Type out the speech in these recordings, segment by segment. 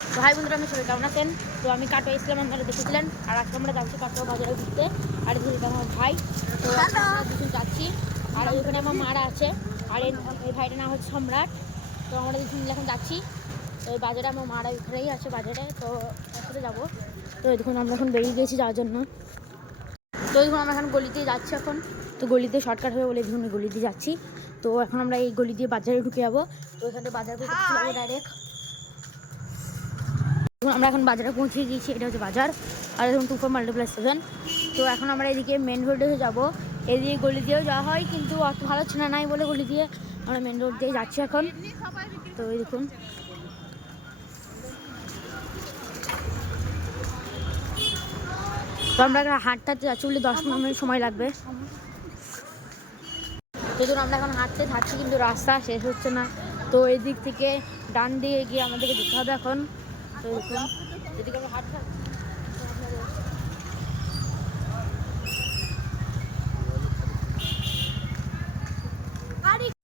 তো ভাই বন্ধুরা আমি সবাই কেমন আছেন? তো আমি কাটো ইসলাম আপনারা দেখেছিলেন। আর আজকে আমরা যাচ্ছি কাটো বাজারে ঘুরতে। আর এদিকে আমার ভাই। তো আমরা দুজন যাচ্ছি। আর ওইখানে আমার মারা আছে। আর এই ভাইটার নাম হচ্ছে সম্রাট। তো আমরা দুজন এখন যাচ্ছি। তো এই বাজারে আমার মারা ওইখানেই আছে বাজারে। তো একসাথে যাব। তো দেখুন আমরা এখন বেরিয়ে গেছি যাওয়ার জন্য। তো দেখুন আমরা এখন গলিতে যাচ্ছি এখন। তো গলিতে শর্টকাট হয়ে বলে দেখুন এই গলি দিয়ে যাচ্ছি। তো এখন আমরা এই গলি দিয়ে বাজারে ঢুকে যাব। তো থেকে বাজার করতে ডাইরেক্ট দেখুন, আমরা এখন বাজারে পৌঁছে গিয়েছি, এটা হচ্ছে বাজার। আর এখন টু ফোর সেভেন তো এখন আমরা এদিকে মেন রোডে যাব। এদিকে গলি দিয়েও যাওয়া হয়, কিন্তু অত ভালো ছিল নাই বলে গলি দিয়ে আমরা মেন রোড দিয়ে যাচ্ছি এখন। তো এই দেখুন। তো আমরা এখন হাঁটতে যাচ্ছি বলে দশ পনেরো মিনিট সময় লাগবে। তো ধরুন, আমরা এখন হাঁটতে থাকছি কিন্তু রাস্তা শেষ হচ্ছে না। তো এদিক থেকে ডান দিকে গিয়ে আমাদেরকে যেতে হবে এখন।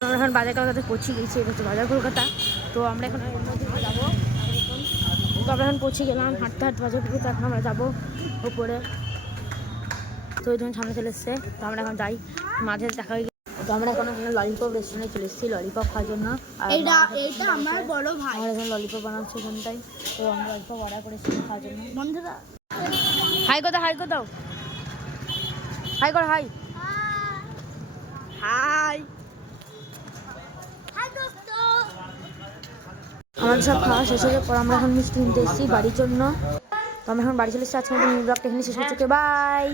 আমরা এখন বাজার কলকাতা পৌঁছে গেছি, এটা হচ্ছে বাজার কলকাতা। তো আমরা এখন যাব। তো আমরা এখন পৌঁছে গেলাম, হাঁটতে হাঁটতে বাজার কলকাতা, এখন আমরা যাব উপরে তো ওই ধরুন সামনে চলে এসছে, তো আমরা এখন যাই। মাঝে দেখা হয়ে। তো আমরা এখন এখানে ললিপপ রেস্টুরেন্টে চলে এসেছি ললিপপ খাওয়ার জন্য। এইটা আমার বড় ভাই। আমার এখন ললিপপ বানাচ্ছে ওখানটায় তো আমরা ললিপপ অর্ডার করেছি খাওয়ার জন্য। বন্ধুরা। হাই কোথাও হাই কোথাও? হাই কর হাই হাই আমাদের সব খাওয়া শেষ হয়ে পর আমরা এখন মিষ্টি কিনতে এসেছি বাড়ির জন্য। তো আমরা এখন বাড়ি চলে এসেছি। আজকে আমাদের নিউ ব্লগটা এখানে শেষ হচ্ছে। বাই